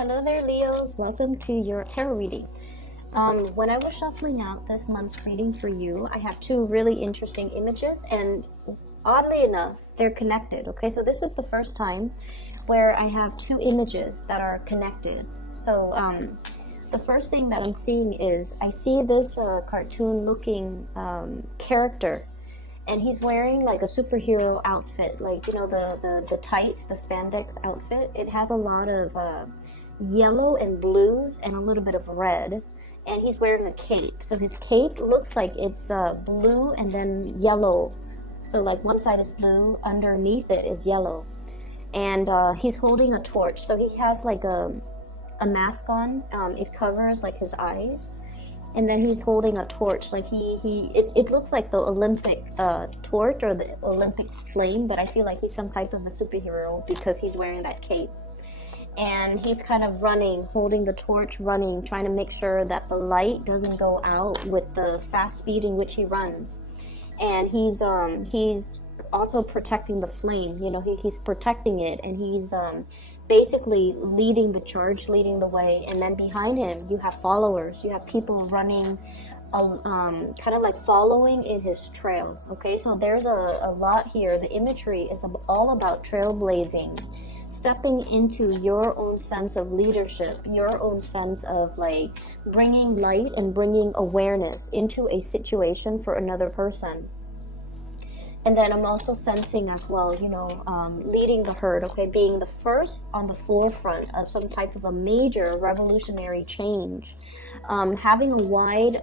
Hello there, Leos. Welcome to your tarot reading. When I was shuffling out this month's reading for you, I have two really interesting images, and oddly enough, they're connected. Okay, so this is the first time where I have two images that are connected. So the first thing that I'm seeing is I see this cartoon-looking character, and he's wearing like a superhero outfit, like, you know, the tights, the spandex outfit. It has a lot of yellow and blues and a little bit of red, and he's wearing a cape. So his cape looks like it's blue and then yellow. So like one side is blue, underneath it is yellow, and he's holding a torch. So he has like a mask on. It covers like his eyes, and then he's holding a torch. Like it looks like the Olympic torch or the Olympic flame, but I feel like he's some type of a superhero because he's wearing that cape. And he's kind of running, holding the torch, running, trying to make sure that the light doesn't go out with the fast speed in which he runs. And he's also protecting the flame. You know, he's protecting it, and he's basically leading the charge, leading the way. And then behind him, you have followers. You have people running, kind of like following in his trail. Okay, so there's a lot here. The imagery is all about trailblazing, stepping into your own sense of leadership, your own sense of like bringing light and bringing awareness into a situation for another person. And then I'm also sensing as well, you know, leading the herd, okay, being the first on the forefront of some type of a major revolutionary change, having a wide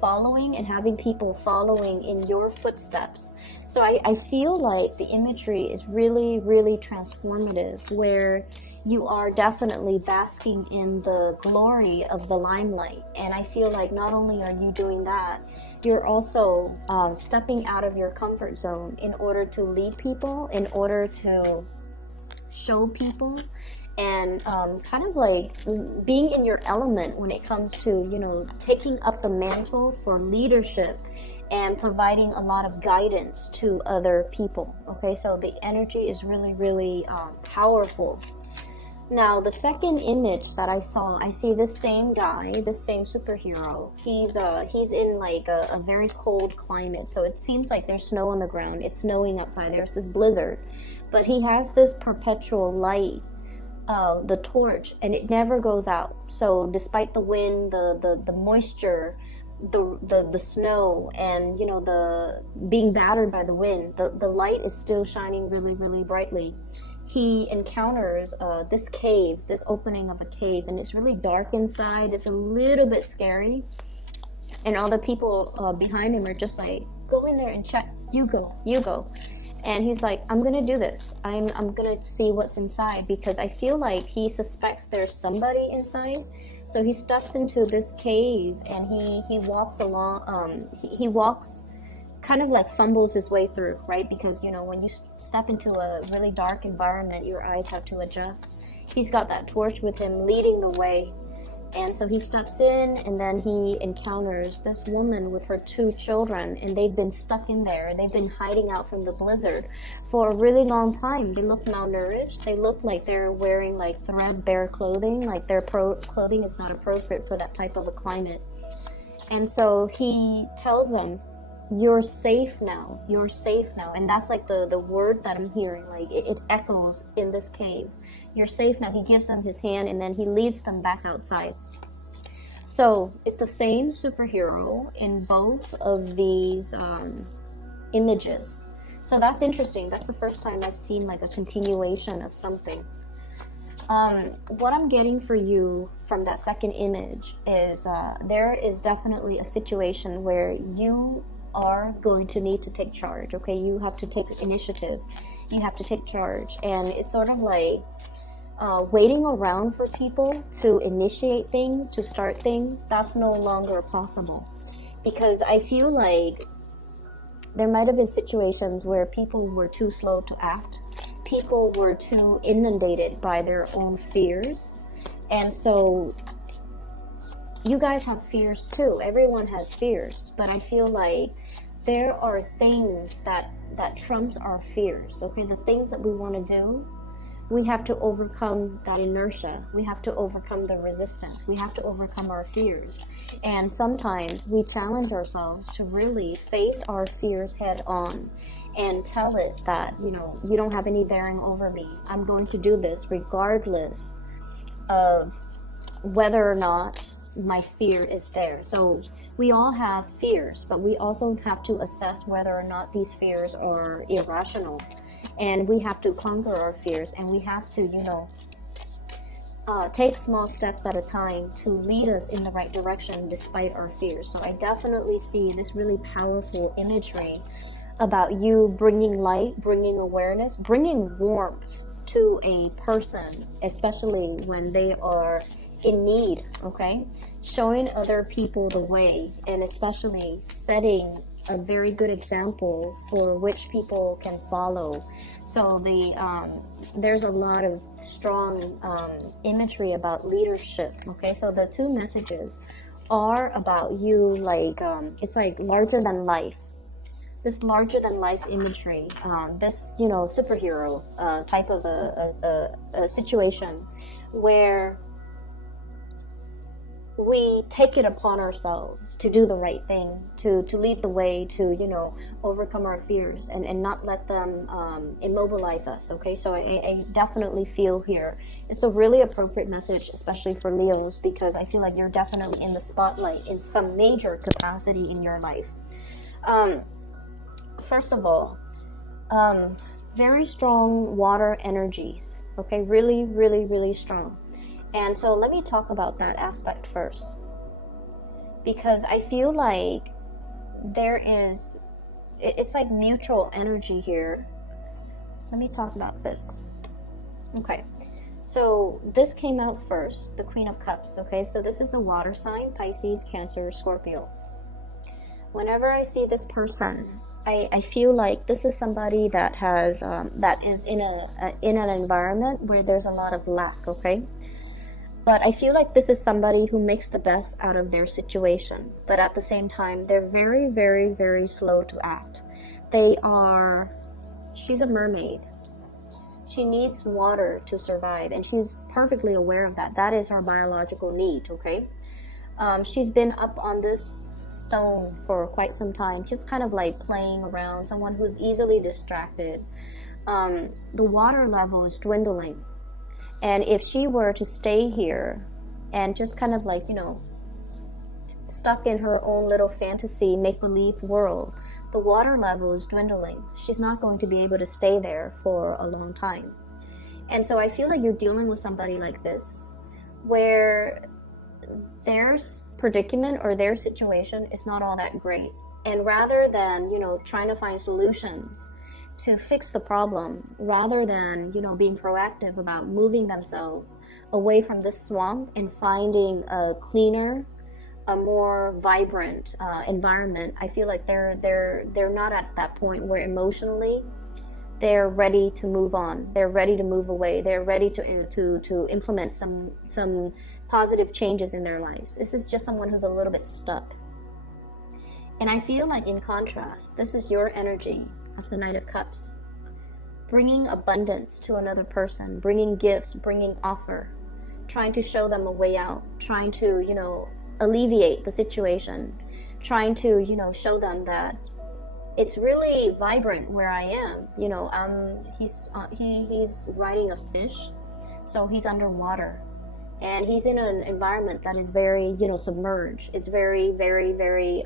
following and having people following in your footsteps. So I feel like the imagery is really, really transformative, where you are definitely basking in the glory of the limelight. And I feel like not only are you doing that, you're also stepping out of your comfort zone in order to lead people, in order to show people, and kind of like being in your element when it comes to, you know, taking up the mantle for leadership and providing a lot of guidance to other people. Okay, so the energy is really, really powerful. Now, the second image that I saw, I see this same guy, this same superhero. He's in like a very cold climate, so it seems like there's snow on the ground. It's snowing outside. There's this blizzard, but he has this perpetual light, the torch, and it never goes out. So despite the wind, the moisture, the snow, and, you know, the being battered by the wind, the light is still shining really, really brightly. He encounters this cave, this opening of a cave, and it's really dark inside. It's a little bit scary, and all the people behind him are just like, go in there and check. You go. And he's like, I'm gonna do this. I'm gonna see what's inside, because I feel like he suspects there's somebody inside. So he steps into this cave, and he walks along. He walks, kind of like fumbles his way through, right? Because, you know, when you step into a really dark environment, your eyes have to adjust. He's got that torch with him, leading the way. And so he steps in, and then he encounters this woman with her two children, and they've been stuck in there. They've been hiding out from the blizzard for a really long time. They look malnourished. They look like they're wearing like threadbare clothing, like their clothing is not appropriate for that type of a climate. And so he tells them, you're safe now. You're safe now. And that's like the word that I'm hearing. Like it echoes in this cave. You're safe now. He gives them his hand, and then he leads them back outside. So it's the same superhero in both of these images. So that's interesting. That's the first time I've seen like a continuation of something. What I'm getting for you from that second image is there is definitely a situation where you are going to need to take charge. Okay, you have to take initiative. You have to take charge, and it's sort of like waiting around for people to initiate things, to start things. That's no longer possible, because I feel like there might have been situations where people were too slow to act. People were too inundated by their own fears, and so you guys have fears too. Everyone has fears, but I feel like there are things that trumps our fears. Okay, the things that we want to do, we have to overcome that inertia. We have to overcome the resistance. We have to overcome our fears. And sometimes we challenge ourselves to really face our fears head on and tell it that, you know, you don't have any bearing over me. I'm going to do this regardless of whether or not my fear is there. So we all have fears, but we also have to assess whether or not these fears are irrational. And we have to conquer our fears, and we have to, you know, take small steps at a time to lead us in the right direction despite our fears. So I definitely see this really powerful imagery about you bringing light, bringing awareness, bringing warmth to a person, especially when they are in need, okay? Showing other people the way, and especially setting a very good example for which people can follow. So there's a lot of strong imagery about leadership, okay? So the two messages are about you, like it's like larger than life. This larger than life imagery, this, you know, superhero type of a situation where we take it upon ourselves to do the right thing, to lead the way, to, you know, overcome our fears and not let them immobilize us, okay? So I definitely feel here it's a really appropriate message, especially for Leos, because I feel like you're definitely in the spotlight in some major capacity in your life. First of all, very strong water energies, okay? Really, really, really strong. And so let me talk about that aspect first, because I feel like it's like mutual energy here. Let me talk about this. Okay, so this came out first, the Queen of Cups, okay? So this is a water sign, Pisces, Cancer, Scorpio. Whenever I see this person, I feel like this is somebody that has that is in an environment where there's a lot of lack, okay? But I feel like this is somebody who makes the best out of their situation. But at the same time, they're very, very, very slow to act. She's a mermaid. She needs water to survive, and she's perfectly aware of that. That is her biological need, okay? She's been up on this stone for quite some time, just kind of like playing around, someone who's easily distracted. The water level is dwindling. And if she were to stay here and just kind of like, you know, stuck in her own little fantasy, make-believe world, the water level is dwindling. She's not going to be able to stay there for a long time. And so I feel like you're dealing with somebody like this, where their predicament or their situation is not all that great. And rather than, you know, trying to find solutions to fix the problem, rather than, you know, being proactive about moving themselves away from this swamp and finding a cleaner, a more vibrant environment, I feel like they're not at that point where emotionally they're ready to move on. They're ready to move away. They're ready to implement some positive changes in their lives. This is just someone who's a little bit stuck. And I feel like, in contrast, this is your energy as the Knight of Cups, bringing abundance to another person, bringing gifts, bringing offer, trying to show them a way out, trying to, you know, alleviate the situation, trying to, you know, show them that it's really vibrant where I am. You know, he's riding a fish, so he's underwater, and he's in an environment that is very, you know, submerged. It's very, very, very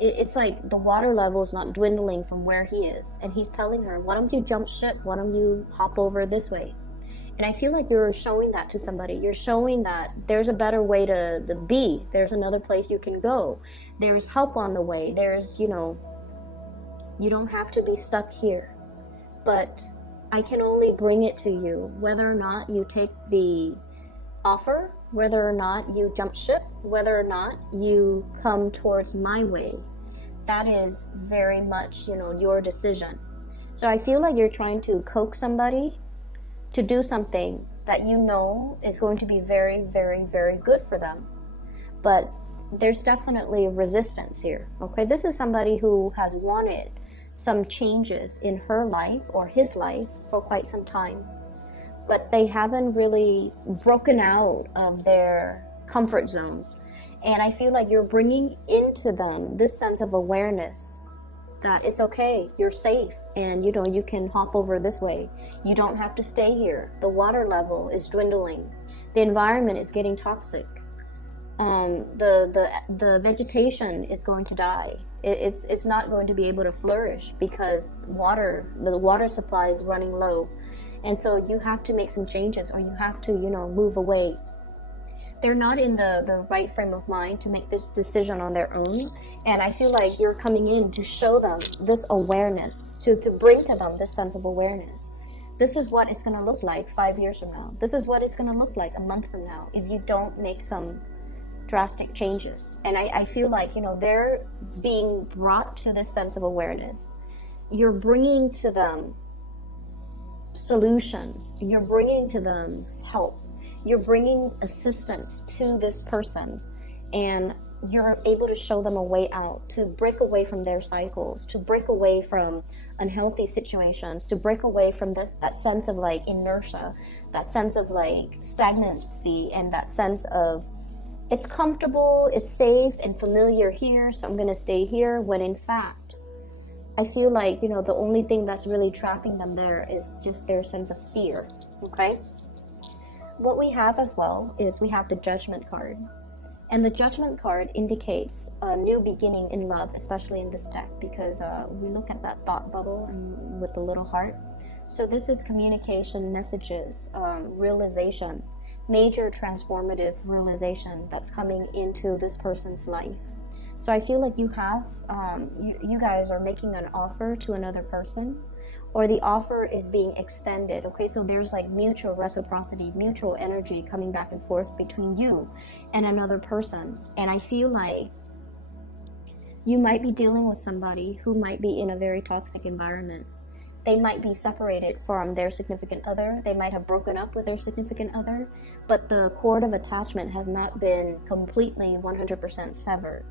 it's like the water level is not dwindling from where he is, and he's telling her, why don't you jump ship, why don't you hop over this way? And I feel like you're showing that to somebody. You're showing that there's a better way to be. There's another place you can go. There's help on the way. There's, you know, you don't have to be stuck here. But I can only bring it to you, whether or not you take the offer, whether or not you jump ship, whether or not you come towards my way. That is very much, you know, your decision. So I feel like you're trying to coax somebody to do something that you know is going to be very, very, very good for them. But there's definitely resistance here, okay? This is somebody who has wanted some changes in her life or his life for quite some time, but they haven't really broken out of their comfort zone. And I feel like you're bringing into them this sense of awareness that it's okay, you're safe, and you can hop over this way. You don't have to stay here. The water level is dwindling. The environment is getting toxic. The vegetation is going to die. It's not going to be able to flourish because the water supply is running low. And so you have to make some changes, or you have to, move away. They're not in the right frame of mind to make this decision on their own. And I feel like you're coming in to show them this awareness, to bring to them this sense of awareness. This is what it's going to look like 5 years from now. This is what it's going to look like a month from now if you don't make some drastic changes. And I feel like, they're being brought to this sense of awareness. You're bringing to them solutions. You're bringing to them help. You're bringing assistance to this person, and you're able to show them a way out, to break away from their cycles, to break away from unhealthy situations, to break away from that sense of like inertia, that sense of like stagnancy, and that sense of it's comfortable, it's safe and familiar here, so I'm going to stay here, when in fact, I feel like, the only thing that's really trapping them there is just their sense of fear, okay? What we have as well is we have the Judgment card. And the Judgment card indicates a new beginning in love, especially in this deck, because we look at that thought bubble and with the little heart. So this is communication, messages, realization, major transformative realization that's coming into this person's life. So I feel like you have, you guys are making an offer to another person, or the offer is being extended, okay? So there's like mutual reciprocity, mutual energy coming back and forth between you and another person. And I feel like you might be dealing with somebody who might be in a very toxic environment. They might be separated from their significant other. They might have broken up with their significant other, but the cord of attachment has not been completely 100% severed.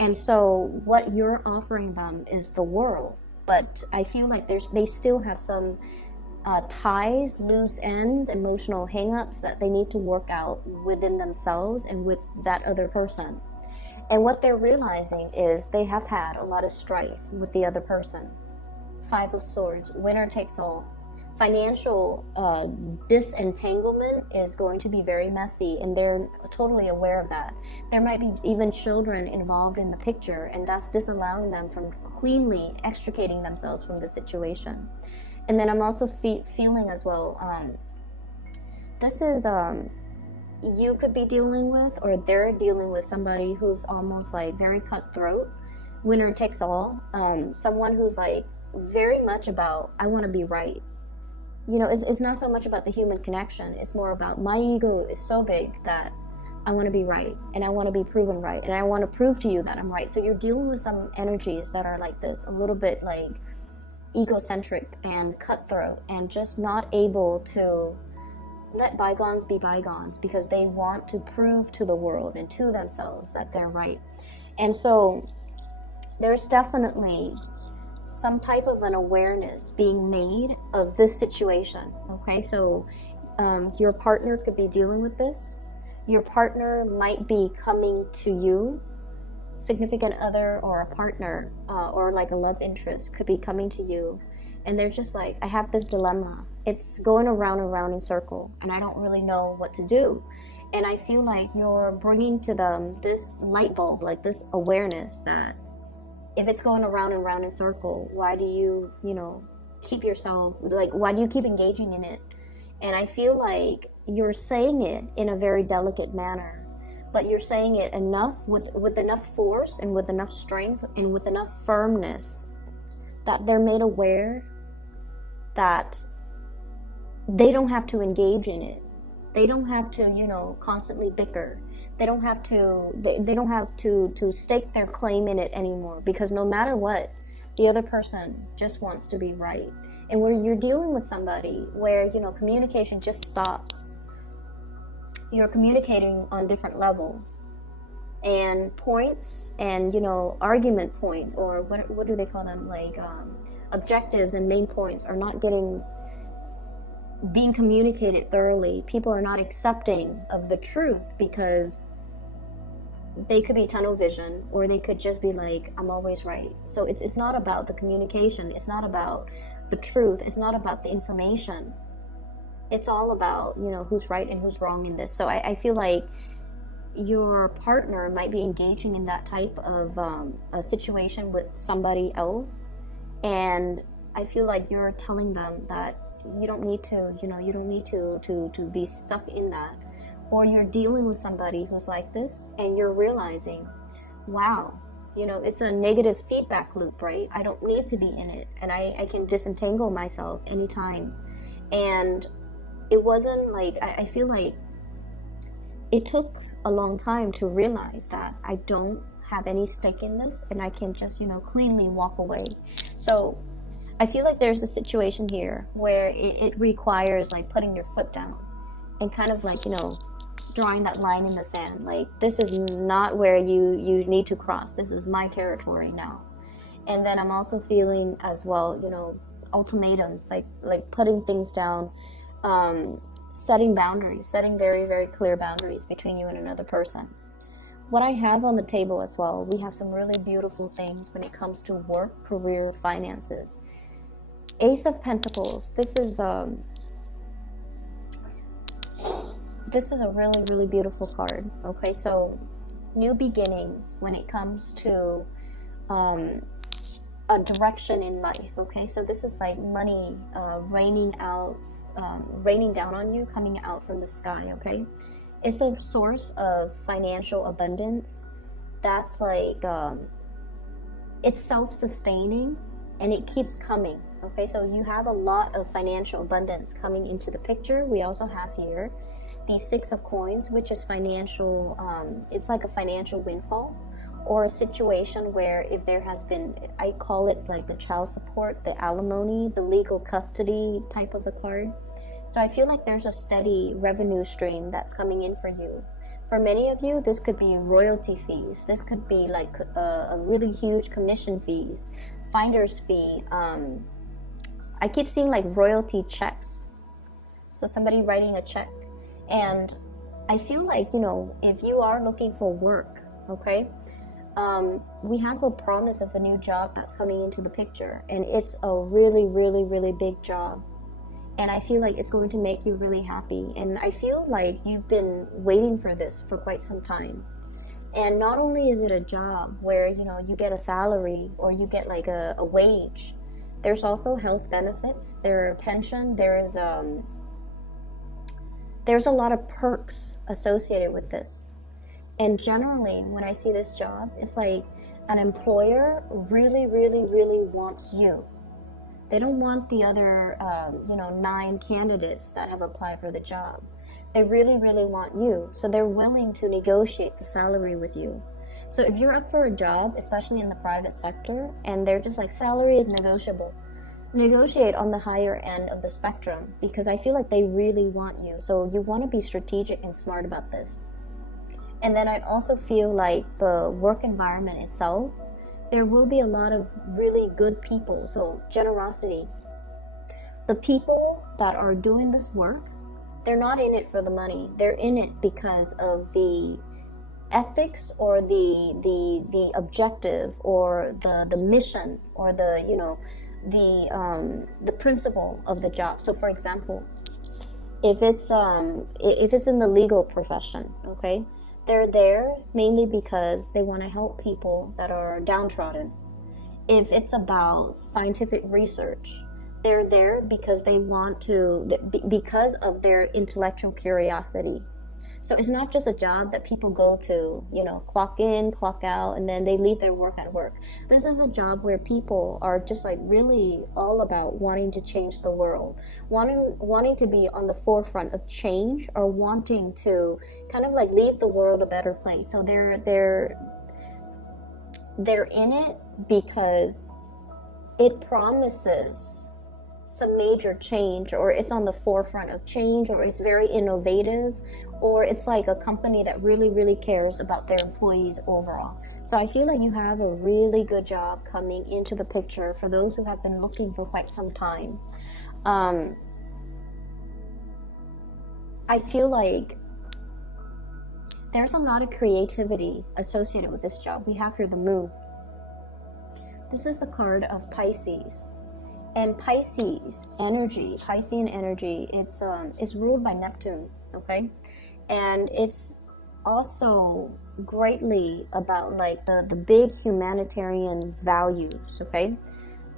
And so what you're offering them is the world. But I feel like they still have some ties, loose ends, emotional hang-ups that they need to work out within themselves and with that other person. And what they're realizing is they have had a lot of strife with the other person. 5 of Swords, winner takes all. Financial disentanglement is going to be very messy, and they're totally aware of that. There might be even children involved in the picture, and that's disallowing them from cleanly extricating themselves from the situation. And then I'm also feeling as well, this is you could be dealing with, or they're dealing with somebody who's almost like very cutthroat, winner takes all, someone who's like very much about, I want to be right. It's not so much about the human connection. It's more about my ego is so big that I want to be right, and I want to be proven right, and I want to prove to you that I'm right. So you're dealing with some energies that are like this, a little bit like egocentric and cutthroat, and just not able to let bygones be bygones because they want to prove to the world and to themselves that they're right. And so there's definitely some type of an awareness being made of this situation, okay? So your partner could be dealing with this. Your partner might be coming to you, significant other or a partner or like a love interest could be coming to you, and they're just like, I have this dilemma. It's going around and around in circle, and I don't really know what to do. And I feel like you're bringing to them this light bulb, like this awareness that if it's going around and around in circle, why do you, keep yourself, like, why do you keep engaging in it? And I feel like you're saying it in a very delicate manner, but you're saying it enough with enough force and with enough strength and with enough firmness that they're made aware that they don't have to engage in it. They don't have to, constantly bicker. They don't have to stake their claim in it anymore, because no matter what, the other person just wants to be right. And when you're dealing with somebody where, communication just stops, you're communicating on different levels. and points and, you know, argument points, or what do they call them, like objectives and main points are not being communicated thoroughly. People are not accepting of the truth because they could be tunnel vision, or they could just be like, I'm always right. So it's not about the communication, it's not about the truth, it's not about the information. It's all about, you know, who's right and who's wrong in this. So I feel like your partner might be engaging in that type of a situation with somebody else, and I feel like you're telling them that you don't need to, you know, you don't need to be stuck in that. Or you're dealing with somebody who's like this, and you're realizing, wow, you know, it's a negative feedback loop, right? I don't need to be in it, and I can disentangle myself anytime. And it wasn't like, I feel like it took a long time to realize that I don't have any stake in this, and I can just, you know, cleanly walk away. So I feel like there's a situation here where it requires like putting your foot down and kind of like, you know, drawing that line in the sand. Like, this is not where you need to cross. This is my territory now. And then I'm also feeling as well, you know, ultimatums, like putting things down, setting boundaries, setting very, very clear boundaries between you and another person. What I have on the table as well, we have some really beautiful things when it comes to work, career, finances. Ace of Pentacles. This is a really, really beautiful card. Okay, so new beginnings when it comes to a direction in life. Okay, so this is like money raining down on you, coming out from the sky. Okay, it's a source of financial abundance that's like it's self-sustaining, and it keeps coming. Okay, so you have a lot of financial abundance coming into the picture. We also have here the Six of Coins, which is financial, it's like a financial windfall, or a situation where if there has been, I call it like the child support, the alimony, the legal custody type of a card. So I feel like there's a steady revenue stream that's coming in for you. For many of you, this could be royalty fees. This could be like a really huge commission fees, finder's fee. I keep seeing like royalty checks. So somebody writing a check. And I feel like, you know, if you are looking for work, okay, we have a promise of a new job that's coming into the picture, and it's a really, really, really big job. And I feel like it's going to make you really happy. And I feel like you've been waiting for this for quite some time. And not only is it a job where, you know, you get a salary or you get like a wage, there's also health benefits, there's pension, there's a lot of perks associated with this. And generally, when I see this job, it's like an employer really, really, really wants you. They don't want the other, 9 candidates that have applied for the job. They really, really want you. So they're willing to negotiate the salary with you. So if you're up for a job, especially in the private sector, and they're just like, salary is negotiable, negotiate on the higher end of the spectrum, because I feel like they really want you. So you want to be strategic and smart about this. And then I also feel like the work environment itself, there will be a lot of really good people. So generosity. The people that are doing this work, they're not in it for the money. They're in it because of the ethics, or the objective, or the mission, or the principle of the job. So for example, if it's in the legal profession, okay, they're there mainly because they want to help people that are downtrodden. If it's about scientific research, they're there because they want to, because of their intellectual curiosity. So it's not just a job that people go to, you know, clock in, clock out, and then they leave their work at work. This is a job where people are just like really all about wanting to change the world, wanting to be on the forefront of change, or wanting to kind of like leave the world a better place. So they're in it because it promises some major change, or it's on the forefront of change, or it's very innovative, or it's like a company that really, really cares about their employees overall. So I feel like you have a really good job coming into the picture for those who have been looking for quite some time. I feel like there's a lot of creativity associated with this job. We have here the moon. This is the card of Pisces. And Pisces energy, Piscean energy, it's ruled by Neptune, okay? And it's also greatly about like the big humanitarian values, okay?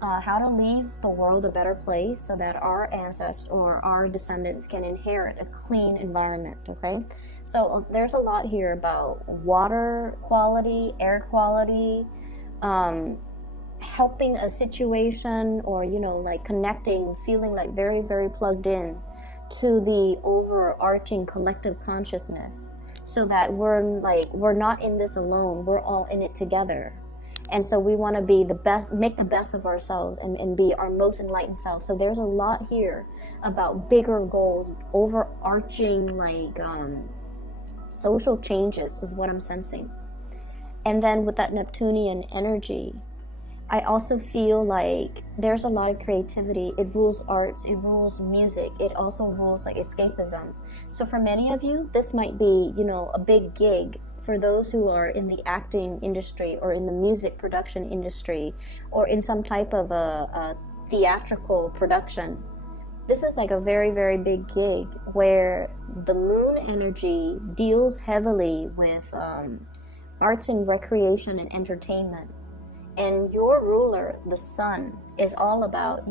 How to leave the world a better place so that our ancestors or our descendants can inherit a clean environment, okay? So there's a lot here about water quality, air quality, helping a situation, or like connecting, feeling like very, very plugged in to the overarching collective consciousness, so that we're not in this alone, we're all in it together. And so we want to be the best, make the best of ourselves, and be our most enlightened self. So there's a lot here about bigger goals, overarching social changes is what I'm sensing. And then with that Neptunian energy, I also feel like there's a lot of creativity. It rules arts, it rules music, it also rules like escapism. So for many of you, this might be, a big gig. For those who are in the acting industry, or in the music production industry, or in some type of a theatrical production, this is like a very, very big gig where the moon energy deals heavily with arts and recreation and entertainment. And your ruler, the sun, is all about,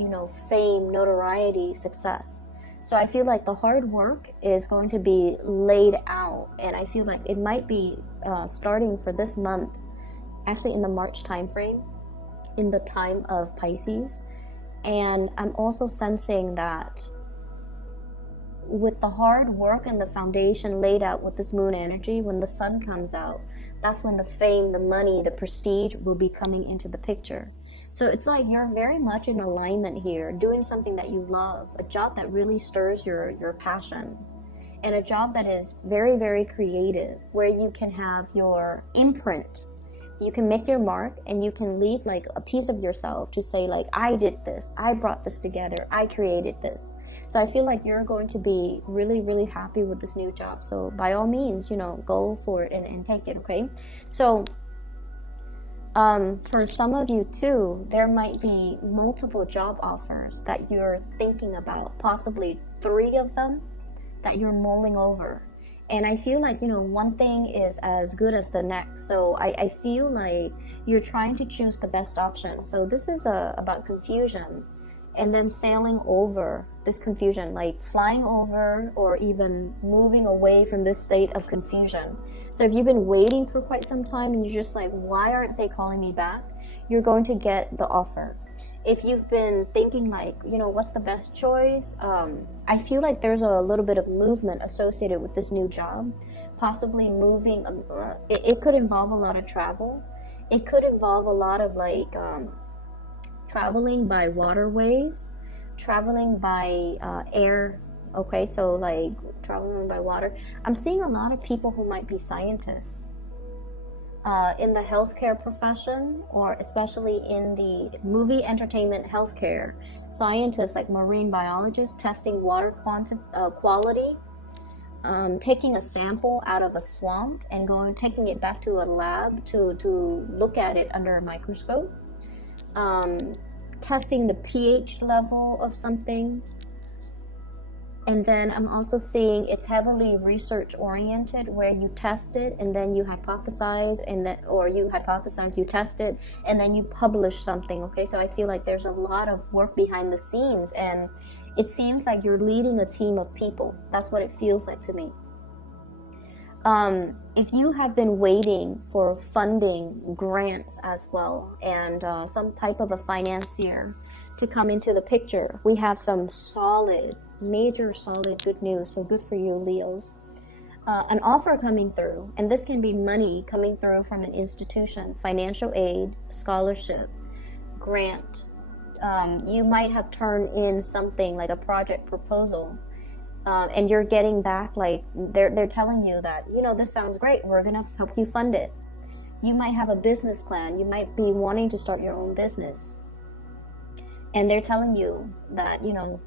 fame, notoriety, success. So I feel like the hard work is going to be laid out, and I feel like it might be starting for this month, actually in the March time frame, in the time of Pisces. And I'm also sensing that with the hard work and the foundation laid out with this moon energy, when the sun comes out, that's when the fame, the money, the prestige will be coming into the picture. So it's like you're very much in alignment here, doing something that you love, a job that really stirs your passion, and a job that is very, very creative, where you can have your imprint. You can make your mark, and you can leave like a piece of yourself to say like, I did this, I brought this together, I created this. So I feel like you're going to be really, really happy with this new job. So by all means, go for it and take it, okay? So for some of you too, there might be multiple job offers that you're thinking about, possibly 3 of them that you're mulling over. And I feel like, one thing is as good as the next. So I feel like you're trying to choose the best option. So this is about confusion, and then sailing over this confusion, like flying over or even moving away from this state of confusion. So if you've been waiting for quite some time and you're just like, why aren't they calling me back? You're going to get the offer. If you've been thinking like, what's the best choice? I feel like there's a little bit of movement associated with this new job, possibly moving. It could involve a lot of travel. It could involve a lot of traveling by waterways, traveling by air. Okay, so like traveling by water. I'm seeing a lot of people who might be scientists. In the healthcare profession, or especially in the movie entertainment healthcare, scientists like marine biologists testing water quality, taking a sample out of a swamp and taking it back to a lab to look at it under a microscope, testing the pH level of something. And then I'm also seeing it's heavily research oriented, where you test it and then you hypothesize, or you hypothesize, you test it, and then you publish something. Okay, so I feel like there's a lot of work behind the scenes, and it seems like you're leading a team of people. That's what it feels like to me. If you have been waiting for funding, grants as well, and some type of a financier to come into the picture, we have some major solid good news. So good for you, Leos. An offer coming through, and this can be money coming through from an institution, financial aid, scholarship, grant, you might have turned in something like a project proposal, and you're getting back, like they're telling you that, you know, this sounds great, we're gonna help you fund it. You might have a business plan, you might be wanting to start your own business, and they're telling you that, you know,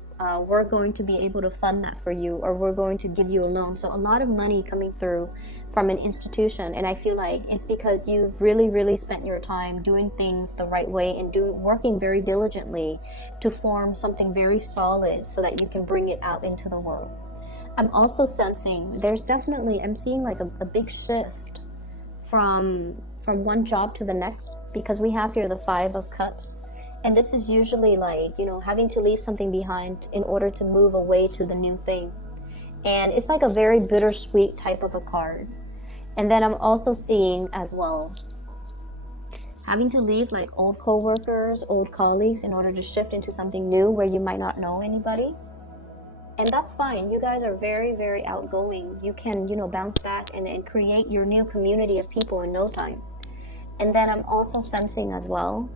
we're going to be able to fund that for you, or we're going to give you a loan. So a lot of money coming through from an institution, and I feel like it's because you've really spent your time doing things the right way and working very diligently to form something very solid so that you can bring it out into the world. I'm also sensing there's definitely, I'm seeing like a big shift from one job to the next, because we have here the 5 of Cups. And this is usually like, you know, having to leave something behind in order to move away to the new thing. And it's like a very bittersweet type of a card. And then I'm also seeing as well, having to leave like old co-workers, old colleagues in order to shift into something new where you might not know anybody. And that's fine. You guys are very outgoing. You can, you know, bounce back and create your new community of people in no time. And then I'm also sensing as well,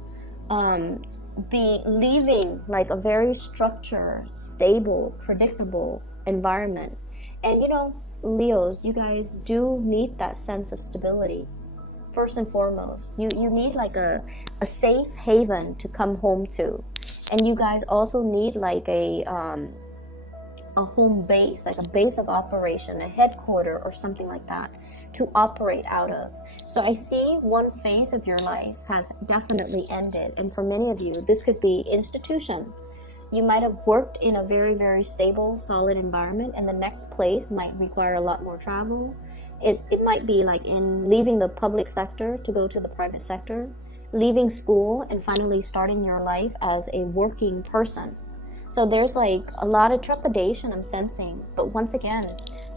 be leaving like a very structured, stable, predictable environment. And you know, Leos, you guys do need that sense of stability. First and foremost, you need like a safe haven to come home to. And you guys also need like a home base, like a base of operation, a headquarter or something like that to operate out of. So I see one phase of your life has definitely ended, and for many of you this could be institution. You might have worked in a very stable, solid environment, and the next place might require a lot more travel. It might be like in leaving the public sector to go to the private sector, leaving school and finally starting your life as a working person. So there's like a lot of trepidation I'm sensing, but once again,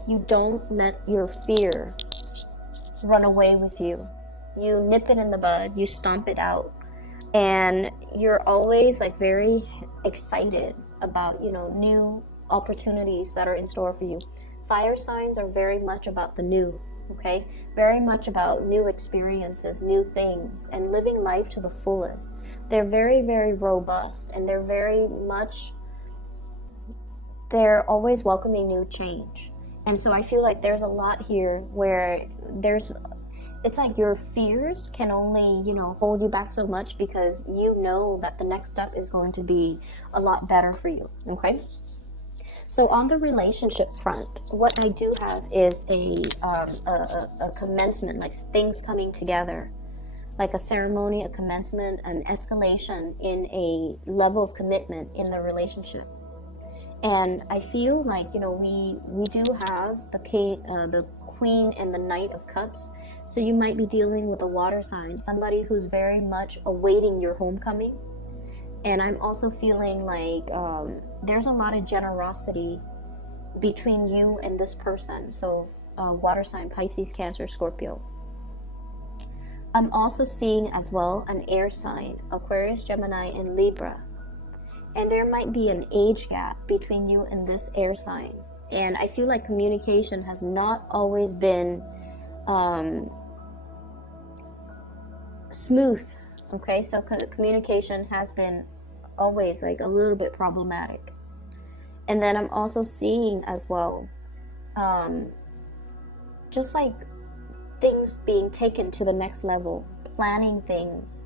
you don't let your fear run away with you. You nip it in the bud, you stomp it out, and you're always like very excited about, you know, new opportunities that are in store for you. Fire signs are very much about the new, okay? Very much about new experiences, new things, and living life to the fullest. They're very robust, and they're always welcoming new change. And so I feel like there's a lot here where it's like your fears can only, you know, hold you back so much, because you know that the next step is going to be a lot better for you, okay? So on the relationship front, what I do have is a commencement, like things coming together, like a ceremony, a commencement, an escalation in a level of commitment in the relationship. And I feel like, you know, we do have the Queen and the Knight of Cups. So you might be dealing with a water sign, somebody who's very much awaiting your homecoming. And I'm also feeling like there's a lot of generosity between you and this person. So water sign, Pisces, Cancer, Scorpio. I'm also seeing as well an air sign, Aquarius, Gemini, and Libra. And there might be an age gap between you and this air sign. And I feel like communication has not always been smooth. Okay, so communication has been always like a little bit problematic. And then I'm also seeing as well, just like things being taken to the next level, planning things.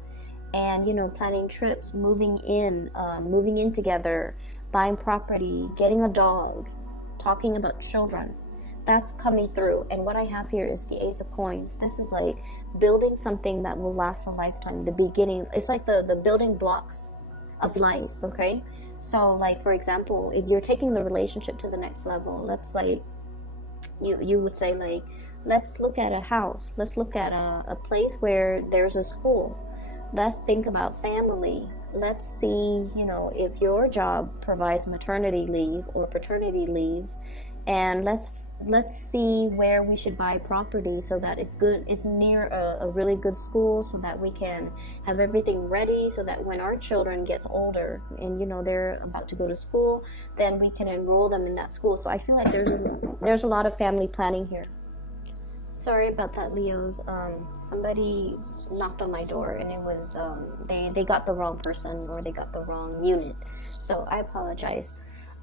And, you know, planning trips, moving in together, buying property, getting a dog, talking about children. That's coming through. And what I have here is the Ace of Coins. This is like building something that will last a lifetime. The beginning, it's like the building blocks of life, okay? So like, for example, if you're taking the relationship to the next level, let's like, you would say like, let's look at a house. Let's look at a place where there's a school. Let's think about family. Let's see, you know, if your job provides maternity leave or paternity leave, and let's see where we should buy property so that it's good, it's near a really good school, so that we can have everything ready, so that when our children gets older and, you know, they're about to go to school, then we can enroll them in that school. So I feel like there's a lot of family planning here. Sorry about that, Leos. Somebody knocked on my door, and it was they got the wrong person, or they got the wrong unit. So I apologize.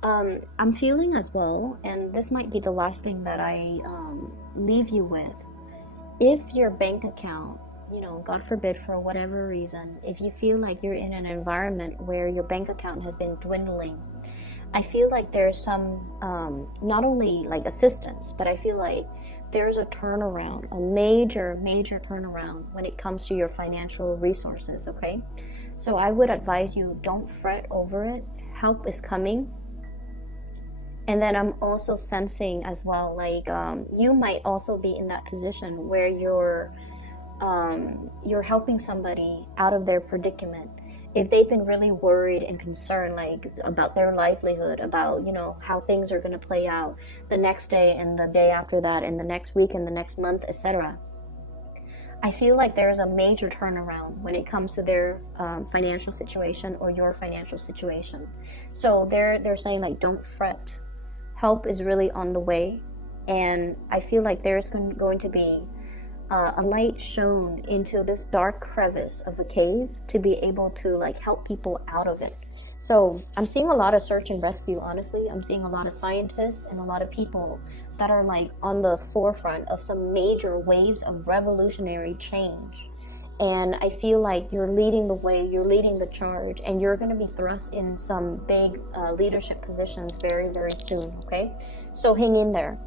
I'm feeling as well, and this might be the last thing that I leave you with. If your bank account, you know, God forbid, for whatever reason, if you feel like you're in an environment where your bank account has been dwindling, I feel like there's some not only like assistance, but I feel like there's a turnaround, a major turnaround when it comes to your financial resources, okay? So I would advise you, don't fret over it. Help is coming. And then I'm also sensing as well, like you might also be in that position where you're helping somebody out of their predicament. If they've been really worried and concerned, like about their livelihood, about, you know, how things are going to play out the next day and the day after that and the next week and the next month, etc. I feel like there's a major turnaround when it comes to their financial situation or your financial situation. So they're saying, like, don't fret. Help is really on the way, and I feel like there's going to be a light shown into this dark crevice of a cave to be able to like help people out of it. So I'm seeing a lot of search and rescue, honestly. I'm seeing a lot of scientists and a lot of people that are like on the forefront of some major waves of revolutionary change. And I feel like you're leading the way, you're leading the charge, and you're going to be thrust in some big leadership positions very, very soon, okay? So hang in there.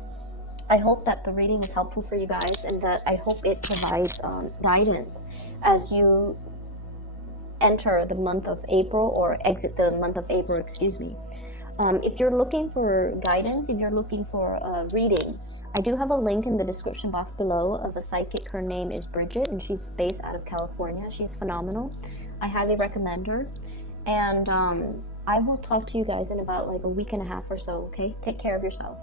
I hope that the reading is helpful for you guys, and that I hope it provides guidance as you enter the month of April, or exit the month of April, excuse me. If you're looking for guidance, if you're looking for a reading, I do have a link in the description box below of a psychic. Her name is Bridget, and she's based out of California. She's phenomenal. I highly recommend her. And I will talk to you guys in about like a week and a half or so, okay? Take care of yourself.